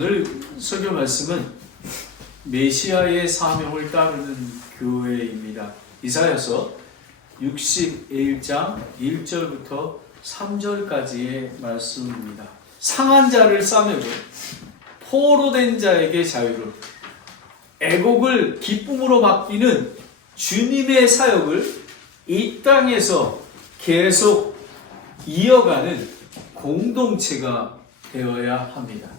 오늘 설교 말씀은 메시아의 사명을 따르는 교회입니다. 이사야서 61장 1절부터 3절까지의 말씀입니다. 상한 자를 싸매고 포로된 자에게 자유를, 애곡을 기쁨으로 바뀌는 주님의 사역을 이 땅에서 계속 이어가는 공동체가 되어야 합니다.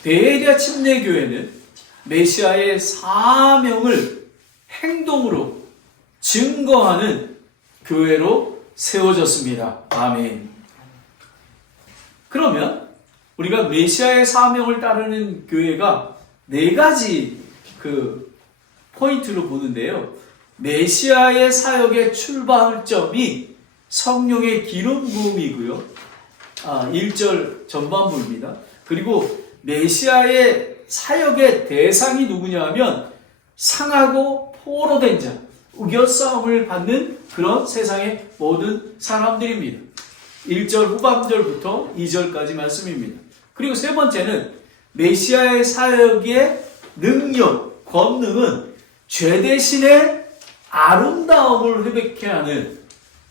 베에리아 침례교회는 메시아의 사명을 행동으로 증거하는 교회로 세워졌습니다. 아멘. 그러면 우리가 메시아의 사명을 따르는 교회가 네 가지 포인트로 보는데요. 메시아의 사역의 출발점이 성령의 기름 부음이고요. 1절 전반부입니다. 그리고 메시아의 사역의 대상이 누구냐 하면 상하고 포로된 자, 우겨싸움을 받는 그런 세상의 모든 사람들입니다. 1절 후반절부터 2절까지 말씀입니다. 그리고 세 번째는 메시아의 사역의 능력, 권능은 죄 대신에 아름다움을 회복케 하는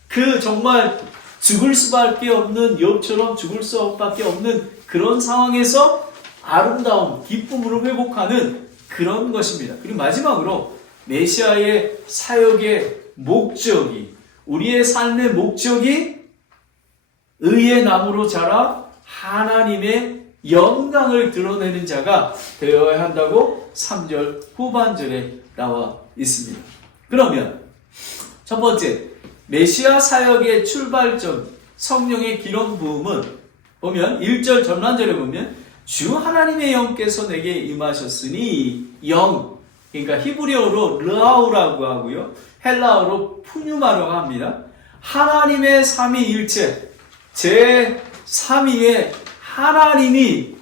그 정말 죽을 수밖에 없는 욥처럼 죽을 수밖에 없는 그런 상황에서 아름다움, 기쁨으로 회복하는 그런 것입니다. 그리고 마지막으로 메시아의 사역의 목적이, 우리의 삶의 목적이 의의 나무로 자라 하나님의 영광을 드러내는 자가 되어야 한다고 3절 후반절에 나와 있습니다. 그러면 첫 번째, 메시아 사역의 출발점, 성령의 기름 부음은 보면 1절 전반절에 보면 주 하나님의 영께서 내게 임하셨으니, 영, 그러니까 히브리어로 르아우라고 하고요, 헬라어로 푸뉴마라고 합니다. 하나님의 삼위일체, 제3위의 하나님이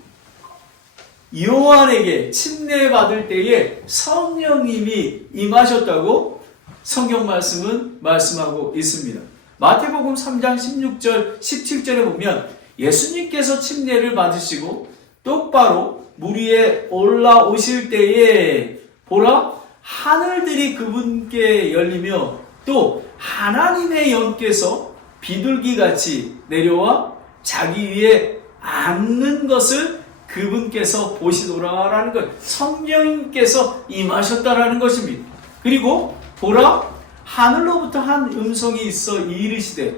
요한에게 침례받을 때에 성령님이 임하셨다고 성경 말씀은 말씀하고 있습니다. 마태복음 3장 16절 17절에 보면 예수님께서 침례를 받으시고 똑바로 물 위에 올라오실 때에 보라, 하늘들이 그분께 열리며 또 하나님의 영께서 비둘기같이 내려와 자기 위에 앉는 것을 그분께서 보시더라라는 것, 성령님께서 임하셨다라는 것입니다. 그리고 보라, 하늘로부터 한 음성이 있어 이르시되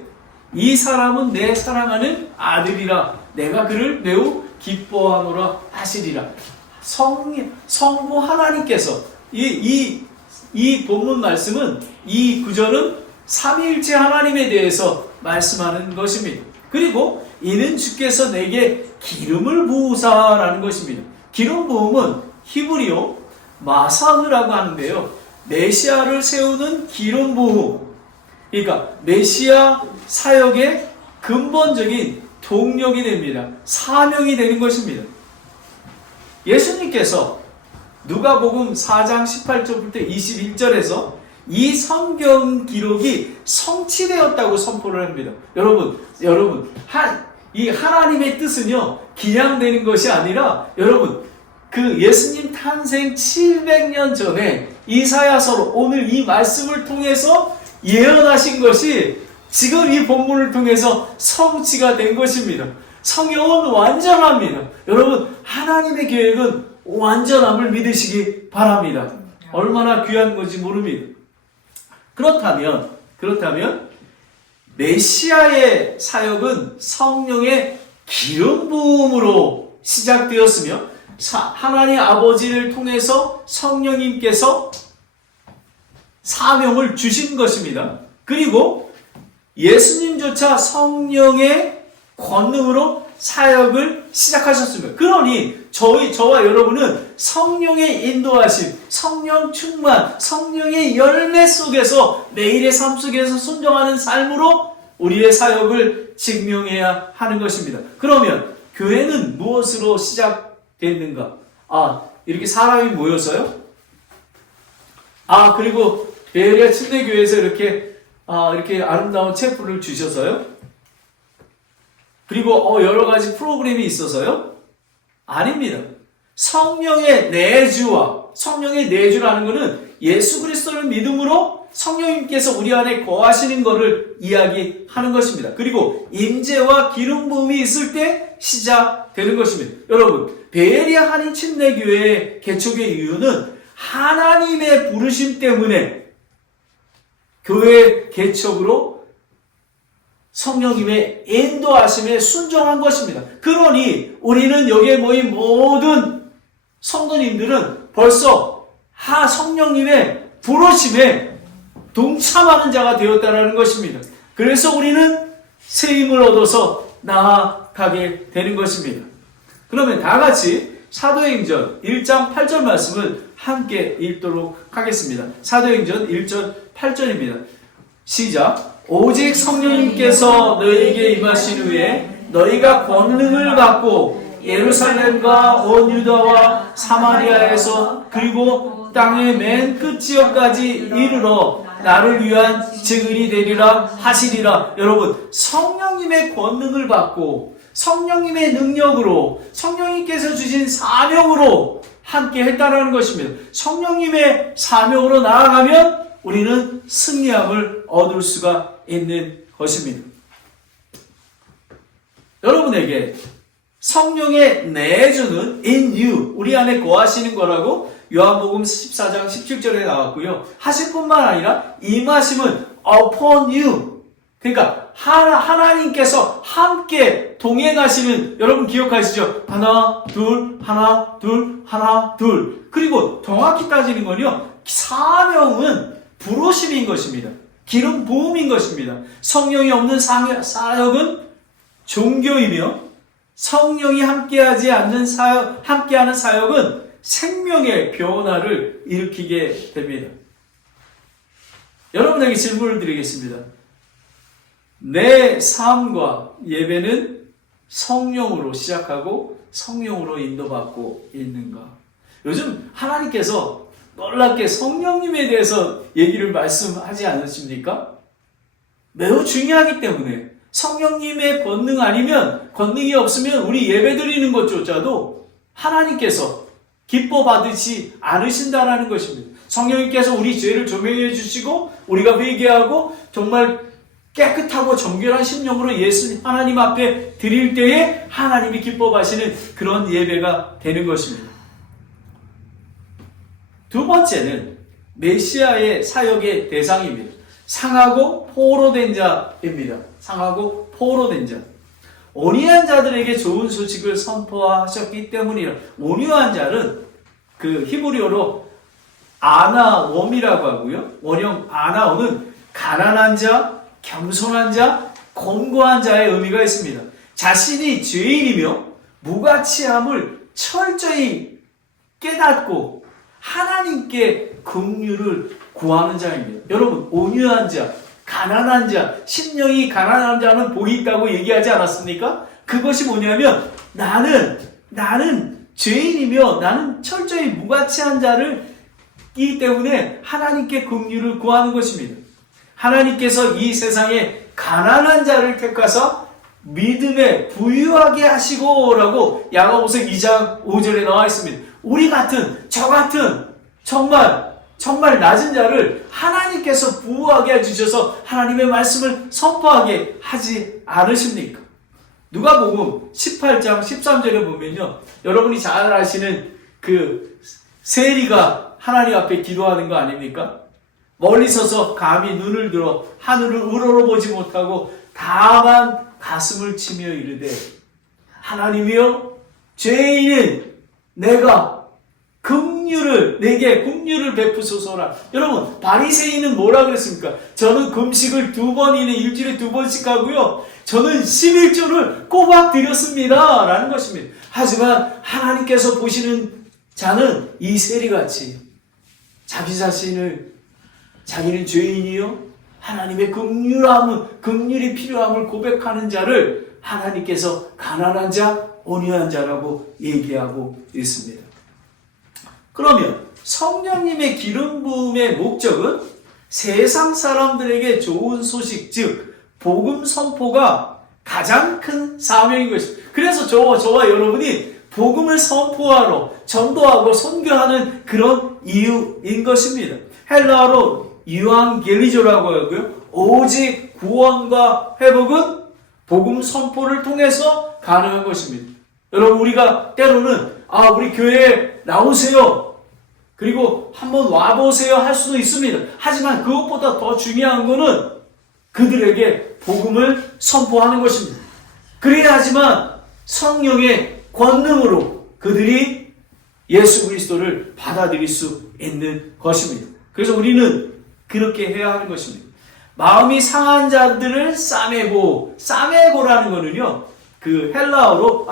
이 사람은 내 사랑하는 아들이라, 내가 그를 매우 기뻐하노라 하시리라. 성부 하나님께서 이 본문 말씀은, 이 구절은 삼위일체 하나님에 대해서 말씀하는 것입니다. 그리고 이는 주께서 내게 기름을 부으사라는 것입니다. 기름 부음은 히브리어 마사흐라고 하는데요, 메시아를 세우는 기름 부음, 그러니까 메시아 사역의 근본적인 동력이 됩니다. 사명이 되는 것입니다. 예수님께서 누가복음 4장 18절부터 21절에서 이 성경 기록이 성취되었다고 선포를 합니다. 여러분, 이 하나님의 뜻은요, 기량되는 것이 아니라, 여러분, 그 예수님 탄생 700년 전에 이사야서로 오늘 이 말씀을 통해서 예언하신 것이 지금 이 본문을 통해서 성취가 된 것입니다. 성경은 완전합니다. 여러분, 하나님의 계획은 완전함을 믿으시기 바랍니다. 얼마나 귀한 건지 모릅니다. 그렇다면 메시아의 사역은 성령의 기름 부음으로 시작되었으며 하나님 아버지를 통해서 성령님께서 사명을 주신 것입니다. 그리고 예수님조차 성령의 권능으로 사역을 시작하셨습니다. 그러니 저와 여러분은 성령의 인도하심, 성령 충만, 성령의 열매 속에서 매일의 삶 속에서 순종하는 삶으로 우리의 사역을 증명해야 하는 것입니다. 그러면 교회는 무엇으로 시작됐는가? 이렇게 사람이 모여서요? 그리고 베에리아 침례교회에서 이렇게 아름다운 채플을 주셔서요? 그리고 여러 가지 프로그램이 있어서요? 아닙니다. 성령의 내주와 성령의 내주라는 것은 예수 그리스도를 믿음으로 성령님께서 우리 안에 거하시는 것을 이야기하는 것입니다. 그리고 임재와 기름 부음이 있을 때 시작되는 것입니다. 여러분, 베레아 한인 침례교회의 개척의 이유는 하나님의 부르심 때문에 교회 개척으로 성령님의 인도하심에 순종한 것입니다. 그러니 우리는 여기에 모인 모든 성도님들은 벌써 성령님의 부르심에 동참하는 자가 되었다는 것입니다. 그래서 우리는 세임을 얻어서 나아가게 되는 것입니다. 그러면 다 같이 사도행전 1장 8절 말씀을 함께 읽도록 하겠습니다. 사도행전 1절 8절입니다. 시작. 오직 성령님께서 너희에게 임하신 후에 너희가 권능을 받고 예루살렘과 온 유다와 사마리아에서 그리고 땅의 맨 끝 지역까지 이르러 나를 위한 증인이 되리라 하시리라. 여러분, 성령님의 권능을 받고 성령님의 능력으로 성령님께서 주신 사명으로 함께 했다는 것입니다. 성령님의 사명으로 나아가면 우리는 승리함을 얻을 수가 있는 것입니다. 여러분에게 성령의 내주는 in you, 우리 안에 거하시는 거라고 요한복음 14장 17절에 나왔고요. 하실 뿐만 아니라 임하심은 upon you. 그러니까 하나님께서 함께 동행하시는, 여러분 기억하시죠? 하나, 둘, 하나, 둘, 하나, 둘. 그리고 정확히 따지는 건요, 사명은 부르심인 것입니다. 기름 부음인 것입니다. 성령이 없는 사역은 종교이며 성령이 함께하지 않는 함께하는 사역은 생명의 변화를 일으키게 됩니다. 여러분에게 질문을 드리겠습니다. 내 삶과 예배는 성령으로 시작하고 성령으로 인도받고 있는가? 요즘 하나님께서 놀랍게 성령님에 대해서 얘기를 말씀하지 않으십니까? 매우 중요하기 때문에 성령님의 권능 아니면, 권능이 없으면 우리 예배 드리는 것조차도 하나님께서 기뻐 받으시 않으신다라는 것입니다. 성령님께서 우리 죄를 조명해 주시고 우리가 회개하고 정말 깨끗하고 정결한 심령으로 예수님 하나님 앞에 드릴 때에 하나님이 기뻐하시는 그런 예배가 되는 것입니다. 두 번째는 메시아의 사역의 대상입니다. 상하고 포로된 자입니다. 상하고 포로된 자. 온유한 자들에게 좋은 소식을 선포하셨기 때문이라. 온유한 자는 그 히브리어로 아나옴이라고 하고요. 원형 아나옴은 가난한 자, 겸손한 자, 권고한 자의 의미가 있습니다. 자신이 죄인이며 무가치함을 철저히 깨닫고 하나님께 긍휼을 구하는 자입니다. 여러분, 온유한 자, 가난한 자, 심령이 가난한 자는 복이 있다고 얘기하지 않았습니까? 그것이 뭐냐면 나는 죄인이며 나는 철저히 무가치한 자이기 때문에 하나님께 긍휼을 구하는 것입니다. 하나님께서 이 세상에 가난한 자를 택하사 믿음에 부유하게 하시고라고 야고보서 2장 5절에 나와 있습니다. 우리 같은, 저 같은 정말 낮은 자를 하나님께서 부유하게 해주셔서 하나님의 말씀을 선포하게 하지 않으십니까? 누가복음 18장 13절에 보면요, 여러분이 잘 아시는 그 세리가 하나님 앞에 기도하는 거 아닙니까? 멀리 서서 감히 눈을 들어 하늘을 우러러보지 못하고 다만 가슴을 치며 이르되 하나님이여, 죄인은 내가 내게 긍휼을 베푸소서라. 여러분, 바리새인은 뭐라 그랬습니까? 저는 금식을 2번이나 일주일에 2번씩 하고요, 저는 11조를 꼬박 드렸습니다 라는 것입니다. 하지만 하나님께서 보시는 자는 이 세리같이 자기 자신을, 자기는 죄인이요 하나님의 긍휼이 필요함을 고백하는 자를 하나님께서 가난한 자, 온유한 자라고 얘기하고 있습니다. 그러면 성령님의 기름 부음의 목적은 세상 사람들에게 좋은 소식, 즉 복음 선포가 가장 큰 사명인 것입니다. 그래서 저와 여러분이 복음을 선포하러 전도하고 선교하는 그런 이유인 것입니다. 헬라어로 유앙겔리조라고 하고요. 오직 구원과 회복은 복음 선포를 통해서 가능한 것입니다. 여러분, 우리가 때로는 우리 교회에 나오세요, 그리고 한번 와보세요 할 수도 있습니다. 하지만 그것보다 더 중요한 것은 그들에게 복음을 선포하는 것입니다. 그래야지만 성령의 권능으로 그들이 예수 그리스도를 받아들일 수 있는 것입니다. 그래서 우리는 그렇게 해야 하는 것입니다. 마음이 상한 자들을 싸매고라는 거는요, 그 헬라어로,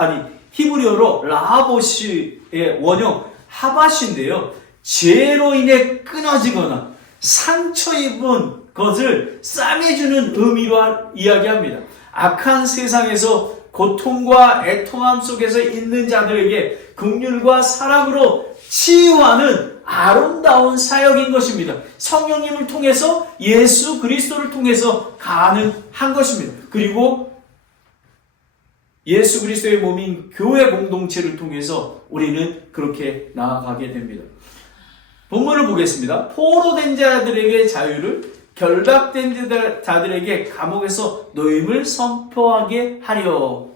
히브리어로 라하보시의 원형 하바시인데요, 죄로 인해 끊어지거나 상처 입은 것을 싸매주는 의미로 이야기합니다. 악한 세상에서 고통과 애통함 속에서 있는 자들에게 긍휼과 사랑으로 치유하는 아름다운 사역인 것입니다. 성령님을 통해서, 예수 그리스도를 통해서 가능한 것입니다. 그리고 예수 그리스도의 몸인 교회 공동체를 통해서 우리는 그렇게 나아가게 됩니다. 본문을 보겠습니다. 포로된 자들에게 자유를, 결박된 자들에게 감옥에서 노임을 선포하게 하려.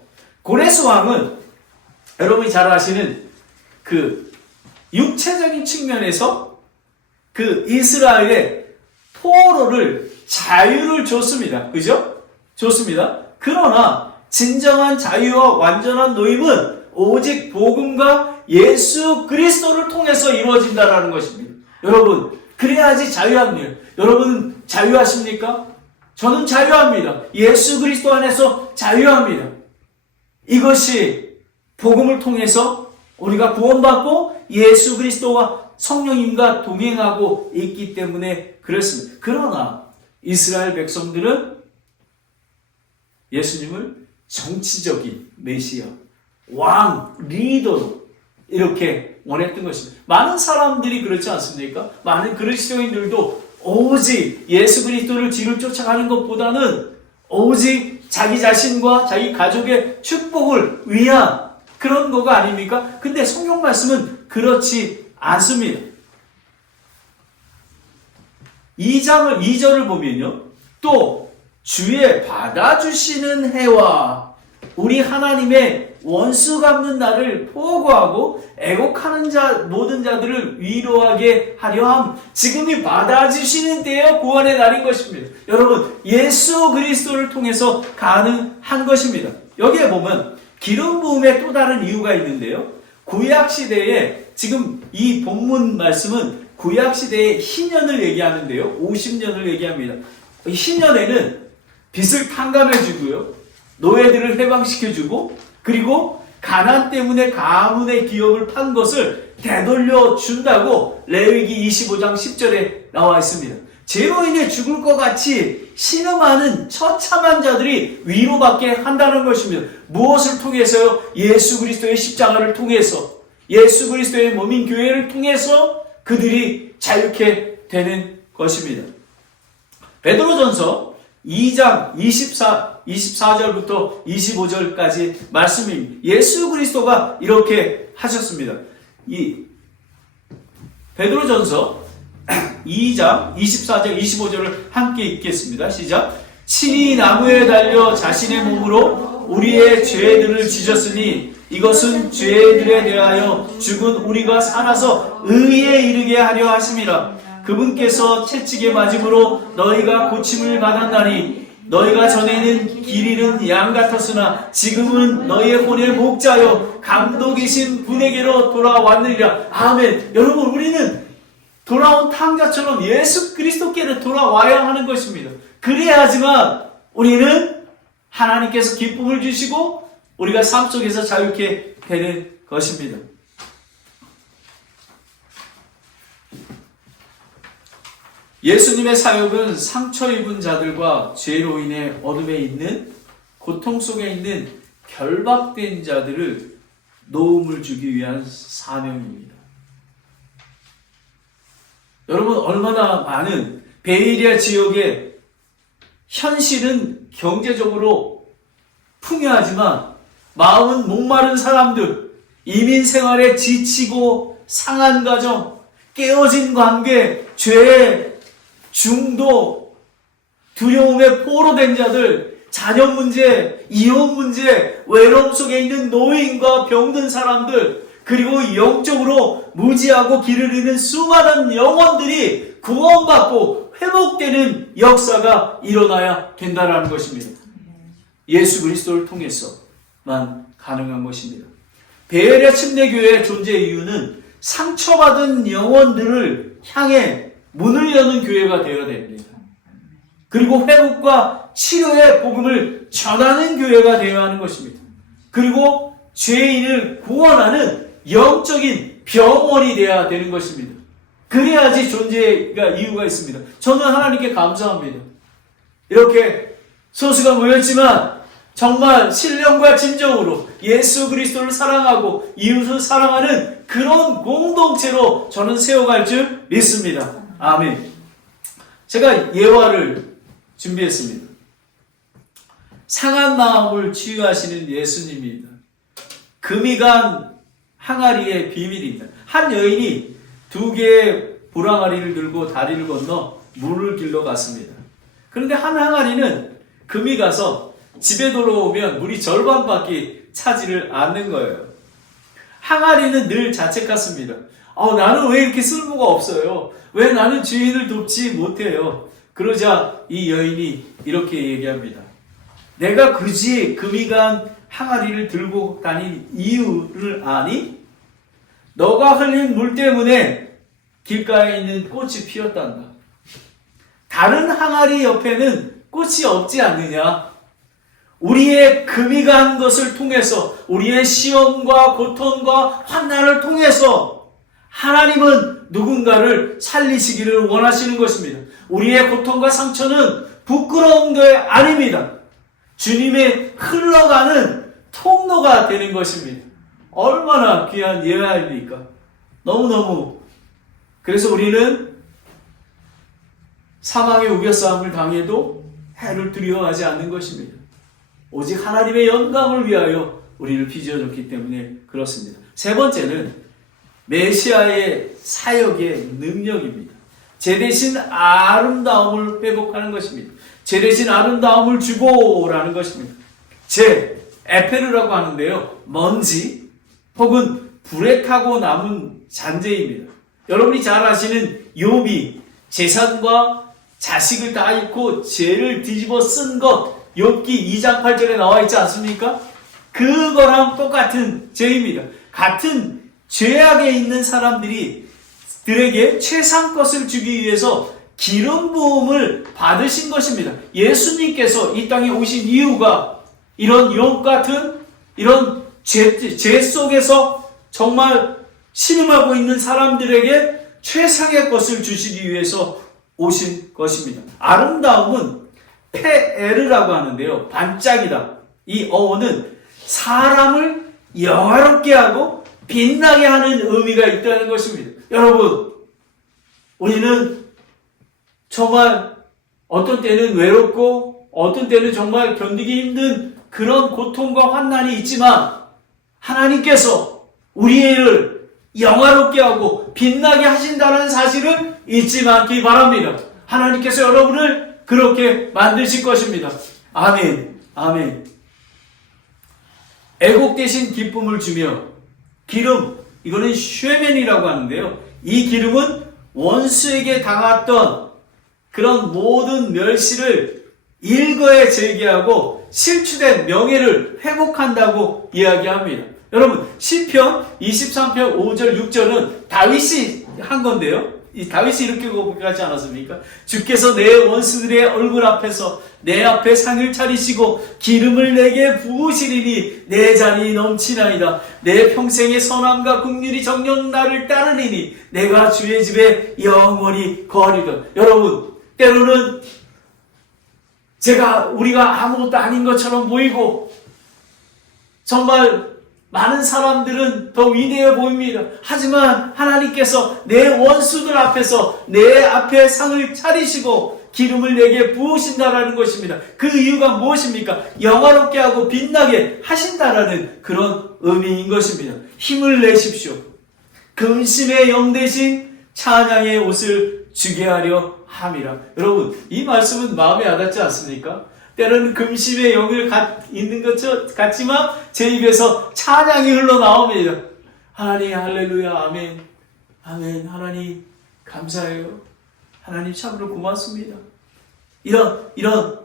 고레스 왕은 여러분이 잘 아시는 그 육체적인 측면에서 그 이스라엘의 포로를 자유를 줬습니다. 그죠? 좋습니다. 그러나 진정한 자유와 완전한 노임은 오직 복음과 예수 그리스도를 통해서 이루어진다라는 것입니다. 여러분, 그래야지 자유합니다. 여러분 자유하십니까? 저는 자유합니다. 예수 그리스도 안에서 자유합니다. 이것이 복음을 통해서 우리가 구원받고 예수 그리스도와 성령님과 동행하고 있기 때문에 그렇습니다. 그러나 이스라엘 백성들은 예수님을 정치적인 메시아, 왕, 리더로 이렇게 원했던 것입니다. 많은 사람들이 그렇지 않습니까? 많은 그리스도인들도 오직 예수 그리스도를 뒤를 쫓아가는 것보다는 오직 자기 자신과 자기 가족의 축복을 위한 그런 거가 아닙니까? 근데 성경 말씀은 그렇지 않습니다. 2절을 보면요, 또 주의 받아주시는 해와 우리 하나님의 원수 갚는 날을 포고하고 애곡하는 모든 자들을 위로하게 하려 함. 지금이 받아주시는 때의 구원의 날인 것입니다. 여러분, 예수 그리스도를 통해서 가능한 것입니다. 여기에 보면 기름 부음의 또 다른 이유가 있는데요, 구약시대에, 지금 이 본문 말씀은 구약시대의 희년을 얘기하는데요, 50년을 얘기합니다. 희년에는 빚을 탕감해주고요, 노예들을 해방시켜주고, 그리고 가난 때문에 가문의 기업을 판 것을 되돌려 준다고 레위기 25장 10절에 나와 있습니다. 죄로 인해 죽을 것 같이 신음하는 처참한 자들이 위로받게 한다는 것입니다. 무엇을 통해서요? 예수 그리스도의 십자가를 통해서, 예수 그리스도의 몸인 교회를 통해서 그들이 자유케 되는 것입니다. 베드로전서 2장 24절부터 25절까지 말씀입니다. 예수 그리스도가 이렇게 하셨습니다. 이 베드로전서 2장 24절 25절을 함께 읽겠습니다. 시작. 친히 나무에 달려 자신의 몸으로 우리의 죄들을 지셨으니 이것은 죄들에 대하여 죽은 우리가 살아서 의에 이르게 하려 하심이라. 그분께서 채찍에 맞음으로 너희가 고침을 받았나니 너희가 전에는 길 잃은 양 같았으나 지금은 너희의 혼의 목자여 감독이신 분에게로 돌아왔느니라. 아멘. 여러분, 우리는 돌아온 탕자처럼 예수 그리스도께로 돌아와야 하는 것입니다. 그래야지만 우리는 하나님께서 기쁨을 주시고 우리가 삶 속에서 자유케 되는 것입니다. 예수님의 사역은 상처 입은 자들과 죄로 인해 어둠에 있는, 고통 속에 있는 결박된 자들을 노움을 주기 위한 사명입니다. 여러분, 얼마나 많은 베이리아 지역의 현실은 경제적으로 풍요하지만 마음은 목마른 사람들, 이민 생활에 지치고 상한 가정, 깨어진 관계, 죄, 중독, 두려움에 포로된 자들, 자녀 문제, 이혼 문제, 외로움 속에 있는 노인과 병든 사람들, 그리고 영적으로 무지하고 길을 잃은 수많은 영혼들이 구원받고 회복되는 역사가 일어나야 된다는 것입니다. 예수 그리스도를 통해서만 가능한 것입니다. 베레아 침례교회의 존재의 이유는 상처받은 영혼들을 향해 문을 여는 교회가 되어야 됩니다. 그리고 회복과 치료의 복음을 전하는 교회가 되어야 하는 것입니다. 그리고 죄인을 구원하는 영적인 병원이 되어야 되는 것입니다. 그래야지 존재가 이유가 있습니다. 저는 하나님께 감사합니다. 이렇게 소수가 모였지만 정말 신령과 진정으로 예수 그리스도를 사랑하고 이웃을 사랑하는 그런 공동체로 저는 세워갈 줄 믿습니다. 아멘. 제가 예화를 준비했습니다. 상한 마음을 치유하시는 예수님입니다. 금이 간 항아리의 비밀입니다. 한 여인이 2개의 보랑아리를 들고 다리를 건너 물을 길러 갔습니다. 그런데 한 항아리는 금이 가서 집에 돌아오면 물이 절반밖에 차지를 않는 거예요. 항아리는 늘 자책했습니다. 나는 왜 이렇게 쓸모가 없어요? 왜 나는 주인을 돕지 못해요? 그러자 이 여인이 이렇게 얘기합니다. 내가 굳이 금이 간 항아리를 들고 다닌 이유를 아니? 너가 흘린 물 때문에 길가에 있는 꽃이 피었단다. 다른 항아리 옆에는 꽃이 없지 않느냐? 우리의 금이 간 것을 통해서, 우리의 시험과 고통과 환난을 통해서 하나님은 누군가를 살리시기를 원하시는 것입니다. 우리의 고통과 상처는 부끄러운 게 아닙니다. 주님의 흘러가는 통로가 되는 것입니다. 얼마나 귀한 예화입니까? 너무너무. 그래서 우리는 사망의 우겨싸움을 당해도 해를 두려워하지 않는 것입니다. 오직 하나님의 영광을 위하여 우리를 빚어줬기 때문에 그렇습니다. 세 번째는 메시아의 사역의 능력입니다. 제 대신 아름다움을 회복하는 것입니다. 제 대신 아름다움을 주고라는 것입니다. 에페르라고 하는데요. 먼지 혹은 불에 타고 남은 잔재입니다. 여러분이 잘 아시는 욥이 재산과 자식을 다 잃고 죄를 뒤집어 쓴 것, 욥기 2장 8절에 나와 있지 않습니까? 그거랑 똑같은 죄입니다. 같은 죄악에 있는 들에게 최상것을 주기 위해서 기름 부음을 받으신 것입니다. 예수님께서 이 땅에 오신 이유가 이런 욥 같은 이런 죄 속에서 정말 신음하고 있는 사람들에게 최상의 것을 주시기 위해서 오신 것입니다. 아름다움은 페에르라고 하는데요. 반짝이다. 이 어원은 사람을 영화롭게 하고 빛나게 하는 의미가 있다는 것입니다. 여러분, 우리는 정말 어떤 때는 외롭고 어떤 때는 정말 견디기 힘든 그런 고통과 환난이 있지만 하나님께서 우리를 영화롭게 하고 빛나게 하신다는 사실을 잊지 않기 바랍니다. 하나님께서 여러분을 그렇게 만드실 것입니다. 아멘. 아멘. 애곡되신 기쁨을 주며 기름, 이거는 쉐멘이라고 하는데요. 이 기름은 원수에게 당했던 그런 모든 멸시를 일거에 제기하고 실추된 명예를 회복한다고 이야기합니다. 여러분, 시편 23편 5절 6절은 다윗이 한 건데요. 이 다윗이 이렇게 고백하지 않았습니까? 주께서 내 원수들의 얼굴 앞에서 내 앞에 상을 차리시고 기름을 내게 부으시리니 내 잔이 넘치나이다. 내 평생의 선함과 긍휼이 정녕 나를 따르리니 내가 주의 집에 영원히 거하리라. 여러분, 때로는 우리가 아무것도 아닌 것처럼 보이고 정말 많은 사람들은 더 위대해 보입니다. 하지만 하나님께서 내 원수들 앞에서 내 앞에 상을 차리시고 기름을 내게 부으신다라는 것입니다. 그 이유가 무엇입니까? 영화롭게 하고 빛나게 하신다라는 그런 의미인 것입니다. 힘을 내십시오. 근심의 영 대신 찬양의 옷을 주게 하려 함이라. 여러분, 이 말씀은 마음에 와닿지 않습니까? 때로는 금심의 영을 있는 것 같지만 제 입에서 찬양이 흘러나옵니다. 하나님 할렐루야 아멘. 아멘. 하나님 감사해요. 하나님 참으로 고맙습니다. 이런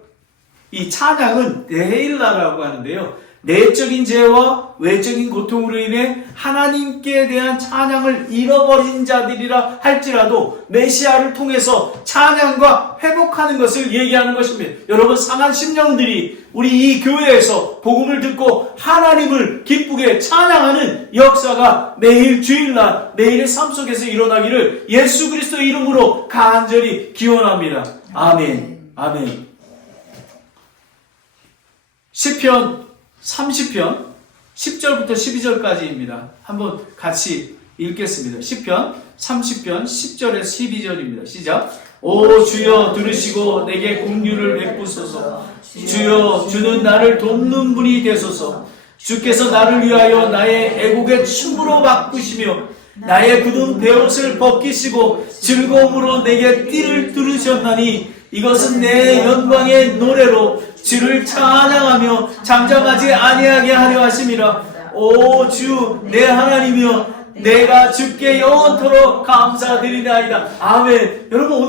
이 찬양은 데일라라고 하는데요. 내적인 죄와 외적인 고통으로 인해 하나님께 대한 찬양을 잃어버린 자들이라 할지라도 메시아를 통해서 찬양과 회복하는 것을 얘기하는 것입니다. 여러분, 상한 심령들이 우리 이 교회에서 복음을 듣고 하나님을 기쁘게 찬양하는 역사가 매일 주일날 매일의 삶 속에서 일어나기를 예수 그리스도의 이름으로 간절히 기원합니다. 아멘. 아멘. 시편 30편 10절부터 12절까지입니다. 한번 같이 읽겠습니다. 시편 30편 10절에서 12절입니다. 시작. 오 주여 들으시고 내게 긍휼을 베푸소서. 주여 주는 나를 돕는 분이 되소서. 주께서 나를 위하여 나의 애국의 춤으로 바꾸시며 나의 굳은 베옷을 벗기시고 즐거움으로 내게 띠를 두르셨나니 이것은 내 영광의 노래로 주를 찬양하며 잠잠하지 아니하게 하려 하심이라. 오 주 내 하나님이여 내가 주께 영원토록 감사드리나이다. 아멘. 여러분,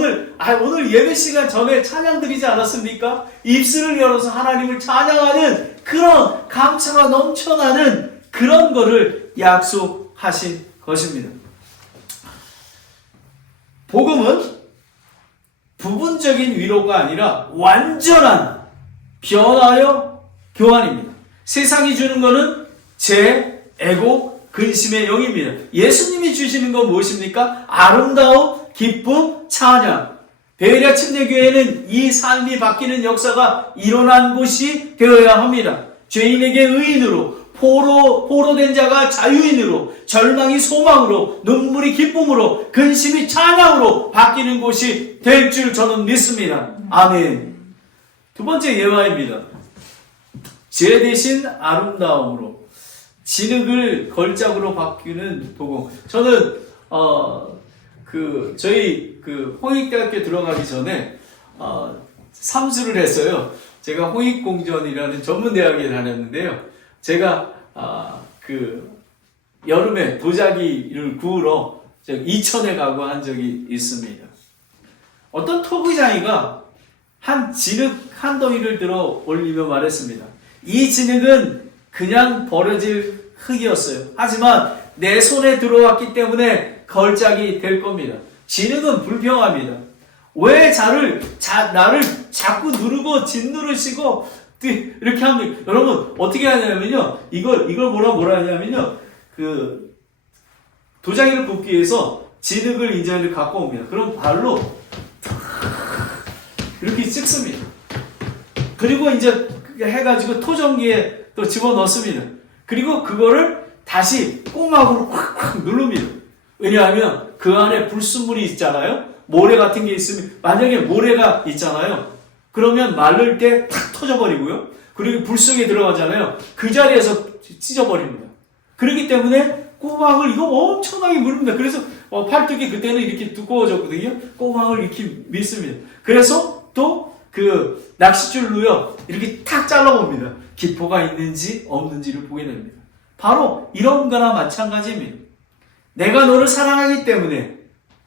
오늘 예배 시간 전에 찬양 드리지 않았습니까? 입술을 열어서 하나님을 찬양하는 그런 감사가 넘쳐나는 그런 거를 약속하신 것입니다. 복음은 부분적인 위로가 아니라 완전한 변화여 교환입니다. 세상이 주는 것은 제 에고 근심의 영입니다. 예수님이 주시는 건 무엇입니까? 아름다움, 기쁨, 찬양. 베레아 침례교회는 이 삶이 바뀌는 역사가 일어난 곳이 되어야 합니다. 죄인에게 의인으로, 포로된 자가 자유인으로, 절망이 소망으로, 눈물이 기쁨으로, 근심이 찬양으로 바뀌는 곳이 될 줄 저는 믿습니다. 아멘. 두 번째 예화입니다. 죄 대신 아름다움으로, 진흙을 걸작으로 바뀌는 도공. 저는 저희 홍익대학교 들어가기 전에 삼수를 했어요. 제가 홍익공전이라는 전문대학에 다녔는데요. 제가 여름에 도자기를 구우러 이천에 가고 한 적이 있습니다. 어떤 토기장이가 한 진흙 한 덩이를 들어 올리며 말했습니다. 이 진흙은 그냥 버려질 흙이었어요. 하지만 내 손에 들어왔기 때문에 걸작이 될 겁니다. 진흙은 불평합니다. 왜 나를 자꾸 누르고 짓누르시고 이렇게 합니까? 여러분, 어떻게 하냐면요. 이걸 뭐라 하냐면요. 도자기를 붓기 위해서 진흙을 이제 갖고 옵니다. 그럼 발로 이렇게 찍습니다. 그리고 이제 해가지고 토전기에 또 집어넣습니다. 그리고 그거를 다시 꼬막으로 콱콱 누릅니다. 왜냐하면 그 안에 불순물이 있잖아요. 모래 같은 게 있으면, 만약에 모래가 있잖아요. 그러면 마를 때 탁 터져버리고요. 그리고 불 속에 들어가잖아요. 그 자리에서 찢어버립니다. 그렇기 때문에 꼬막을 이거 엄청나게 물습니다. 그래서 팔뚝이 그때는 이렇게 두꺼워졌거든요. 꼬막을 이렇게 밀습니다. 그래서 또 낚싯줄로요 이렇게 탁 잘라봅니다. 기포가 있는지 없는지를 보게 됩니다. 바로 이런 거나 마찬가지입니다. 내가 너를 사랑하기 때문에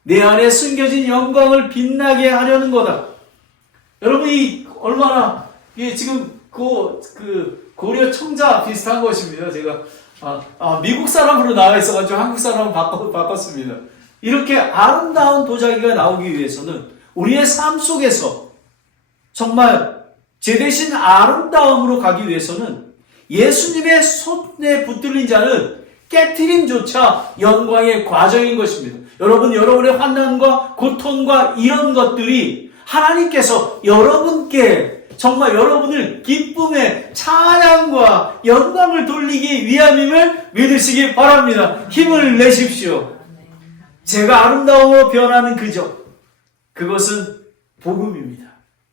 내 안에 숨겨진 영광을 빛나게 하려는 거다. 여러분, 얼마나 지금 고려 청자 비슷한 것입니다. 제가 미국 사람으로 나와 있어가지고 한국 사람을 바꿨습니다. 이렇게 아름다운 도자기가 나오기 위해서는 우리의 삶 속에서 정말 제 대신 아름다움으로 가기 위해서는 예수님의 손에 붙들린 자는 깨트림조차 영광의 과정인 것입니다. 여러분, 여러분의 환난과 고통과 이런 것들이 하나님께서 여러분께 정말 여러분을 기쁨의 찬양과 영광을 돌리기 위함임을 믿으시기 바랍니다. 힘을 내십시오. 제가 아름다움으로 변하는 그것은 복음입니다.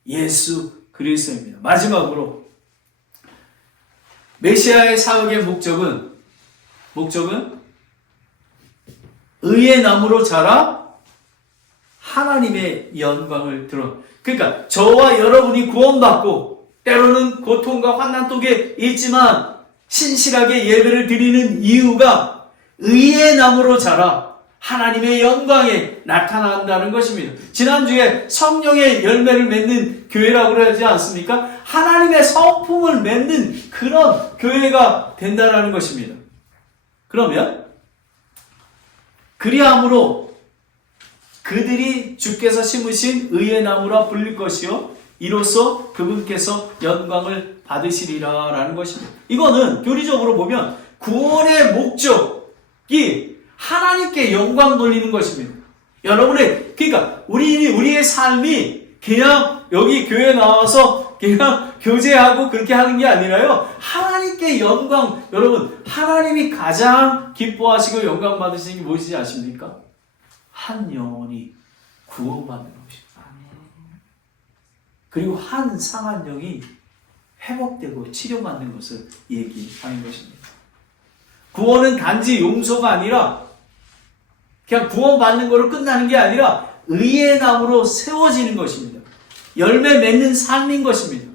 예수 그리스도입니다. 마지막으로 메시아의 사역의 목적은 의의 나무로 자라 하나님의 영광을 드러. 그러니까 저와 여러분이 구원받고 때로는 고통과 환난 속에 있지만 신실하게 예배를 드리는 이유가 의의 나무로 자라 하나님의 영광에 나타난다는 것입니다. 지난주에 성령의 열매를 맺는 교회라고 그러지 않습니까? 하나님의 성품을 맺는 그런 교회가 된다는 것입니다. 그러면 그리함으로 그들이 주께서 심으신 의의 나무라 불릴 것이요 이로써 그분께서 영광을 받으시리라 라는 것입니다. 이거는 교리적으로 보면 구원의 목적이 하나님께 영광 돌리는 것입니다. 그러니까 우리의 삶이 그냥 여기 교회 나와서 그냥 교제하고 그렇게 하는 게 아니라요. 하나님께 영광, 여러분, 하나님이 가장 기뻐하시고 영광 받으시는 게 무엇인지 아십니까? 한 영혼이 구원받는 것입니다. 그리고 한 상한 영이 회복되고 치료받는 것을 얘기하는 것입니다. 구원은 단지 용서가 아니라 그냥 구원받는 거로 끝나는 게 아니라 의의 나무로 세워지는 것입니다. 열매 맺는 삶인 것입니다.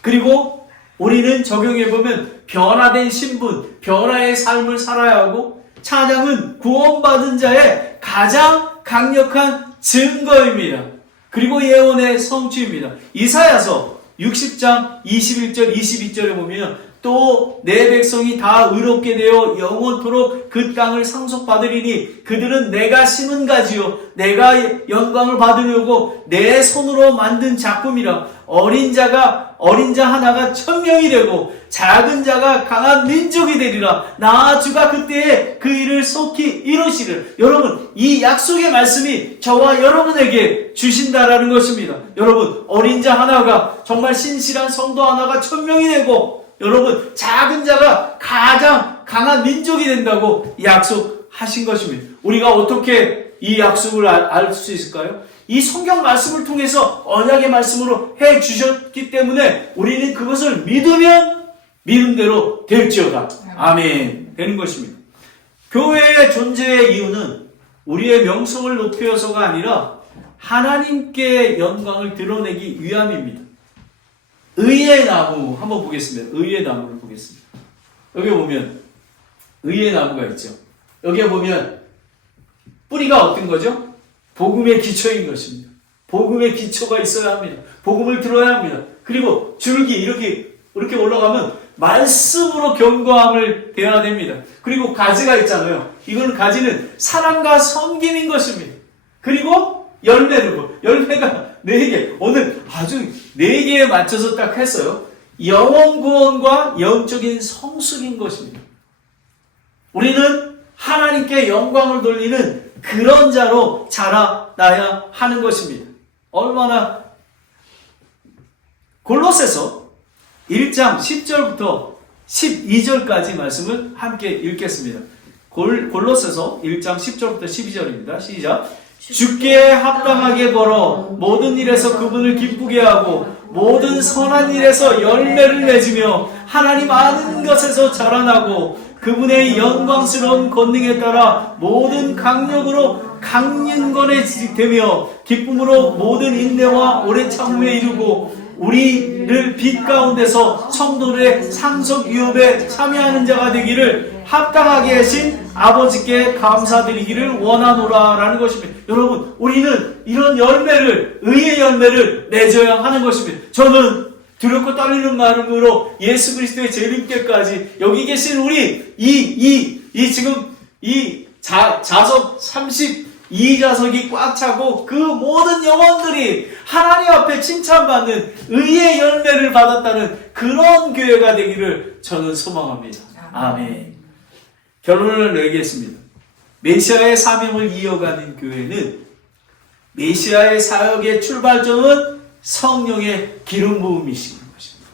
그리고 우리는 적용해보면 변화된 신분, 변화의 삶을 살아야 하고 찬양은 구원받은 자의 가장 강력한 증거입니다. 그리고 예언의 성취입니다. 이사야서 60장 21절 22절에 보면 또 내 백성이 다 의롭게 되어 영원토록 그 땅을 상속받으리니 그들은 내가 심은 가지요 내가 영광을 받으려고 내 손으로 만든 작품이라 어린 자 하나가 천명이 되고 작은 자가 강한 민족이 되리라. 나 주가 그때에 그 일을 속히 이루시리라. 여러분, 이 약속의 말씀이 저와 여러분에게 주신다라는 것입니다. 여러분, 어린 자 하나가 정말 신실한 성도 하나가 천명이 되고 여러분, 작은 자가 가장 강한 민족이 된다고 약속하신 것입니다. 우리가 어떻게 이 약속을 알 수 있을까요? 이 성경 말씀을 통해서 언약의 말씀으로 해 주셨기 때문에 우리는 그것을 믿으면 믿음대로 될지어다. 아멘. 되는 것입니다. 교회의 존재의 이유는 우리의 명성을 높여서가 아니라 하나님께 영광을 드러내기 위함입니다. 의의 나무 한번 보겠습니다. 의의 나무를 보겠습니다. 여기 보면 의의 나무가 있죠. 여기에 보면 뿌리가 어떤 거죠? 복음의 기초인 것입니다. 복음의 기초가 있어야 합니다. 복음을 들어야 합니다. 그리고 줄기 이렇게 올라가면 말씀으로 견고함을 대해야 됩니다. 그리고 가지가 있잖아요. 이거는 가지는 사랑과 섬김인 것입니다. 그리고 열매가 4개. 오늘 아주 4개에 맞춰서 딱 했어요. 영원 구원과 영적인 성숙인 것입니다. 우리는 하나님께 영광을 돌리는 그런 자로 자라나야 하는 것입니다. 얼마나 골로새서 1장 10절부터 12절까지 말씀을 함께 읽겠습니다. 골로새서 1장 10절부터 12절입니다. 시작. 주께 합당하게 벌어 모든 일에서 그분을 기쁘게 하고 모든 선한 일에서 열매를 맺으며 하나님 아는 것에서 자라나고 그분의 영광스러운 권능에 따라 모든 강력으로 강건해지며 기쁨으로 모든 인내와 오래 참음에 이르고 우리를 빛 가운데서 성도들의 상속 유업에 참여하는 자가 되기를 합당하게 하신 아버지께 감사드리기를 원하노라 라는 것입니다. 여러분, 우리는 이런 의의 열매를 맺어야 하는 것입니다. 저는 두렵고 떨리는 마음으로 예수 그리스도의 재림께까지 여기 계신 우리 지금 자석 32자석이 꽉 차고 그 모든 영혼들이 하나님 앞에 칭찬받는 의의 열매를 받았다는 그런 교회가 되기를 저는 소망합니다. 아멘. 결론을 내겠습니다. 메시아의 사명을 이어가는 교회는 메시아의 사역의 출발점은 성령의 기름 부음이신 것입니다.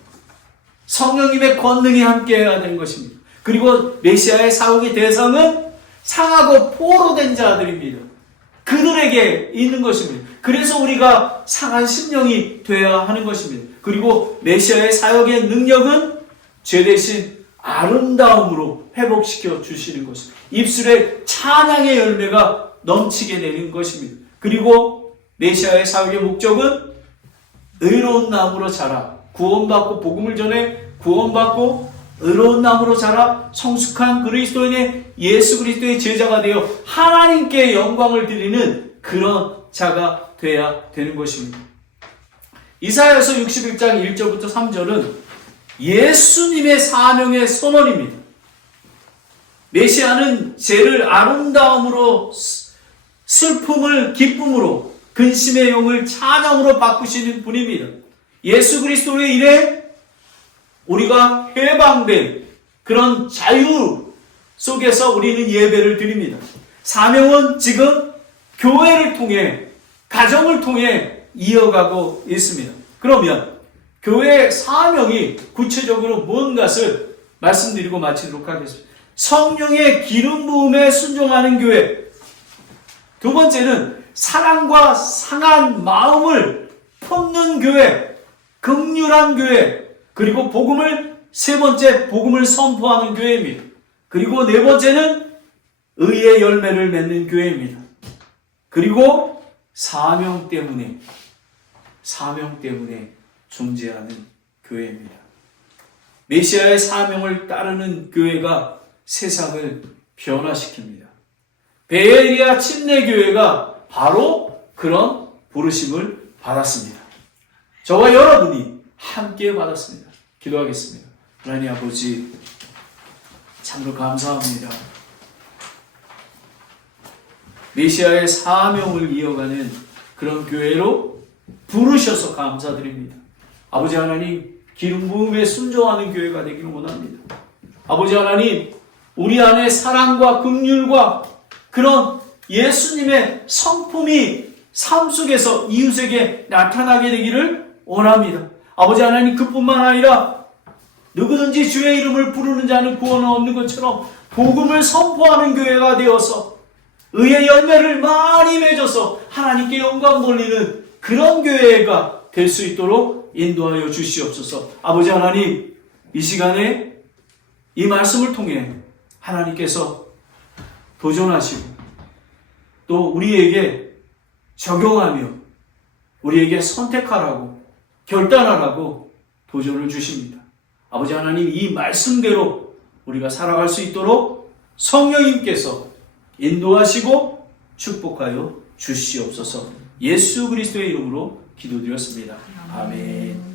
성령님의 권능이 함께해야 되는 것입니다. 그리고 메시아의 사역의 대상은 상하고 포로된 자들입니다. 그들에게 있는 것입니다. 그래서 우리가 상한 심령이 되어야 하는 것입니다. 그리고 메시아의 사역의 능력은 죄 대신 아름다움으로 회복시켜 주시는 것입니다. 입술에 찬양의 열매가 넘치게 되는 것입니다. 그리고 메시아의 사역의 목적은 의로운 나무로 자라, 구원받고 복음을 전해 구원받고 의로운 나무로 자라 성숙한 그리스도인의 예수 그리스도의 제자가 되어 하나님께 영광을 드리는 그런 자가 되어야 되는 것입니다. 이사야서 61장 1절부터 3절은 예수님의 사명의 선언입니다. 메시아는 죄를 아름다움으로, 슬픔을 기쁨으로, 근심의 영을 찬양으로 바꾸시는 분입니다. 예수 그리스도의 일에 우리가 해방된 그런 자유 속에서 우리는 예배를 드립니다. 사명은 지금 교회를 통해, 가정을 통해 이어가고 있습니다. 그러면 교회의 사명이 구체적으로 뭔가를 말씀드리고 마치도록 하겠습니다. 성령의 기름 부음에 순종하는 교회. 두 번째는 사랑과 상한 마음을 품는 교회, 긍휼한 교회. 그리고 세 번째 복음을 선포하는 교회입니다. 그리고 네 번째는 의의 열매를 맺는 교회입니다. 그리고 사명 때문에 존재하는 교회입니다. 메시아의 사명을 따르는 교회가 세상을 변화시킵니다. 베에리아 침례교회가 바로 그런 부르심을 받았습니다. 저와 여러분이 함께 받았습니다. 기도하겠습니다. 하나님 아버지, 참으로 감사합니다. 메시아의 사명을 이어가는 그런 교회로 부르셔서 감사드립니다. 아버지 하나님, 기름 부음에 순종하는 교회가 되기를 원합니다. 아버지 하나님, 우리 안에 사랑과 긍휼과 그런 예수님의 성품이 삶 속에서 이웃에게 나타나게 되기를 원합니다. 아버지 하나님, 그뿐만 아니라 누구든지 주의 이름을 부르는 자는 구원을 얻는 것처럼 복음을 선포하는 교회가 되어서 의의 열매를 많이 맺어서 하나님께 영광 돌리는 그런 교회가 될 수 있도록 인도하여 주시옵소서. 아버지 하나님, 이 시간에 이 말씀을 통해 하나님께서 도전하시고 또 우리에게 적용하며 우리에게 선택하라고, 결단하라고 도전을 주십니다. 아버지 하나님, 이 말씀대로 우리가 살아갈 수 있도록 성령님께서 인도하시고 축복하여 주시옵소서. 예수 그리스도의 이름으로 기도드렸습니다. 아멘.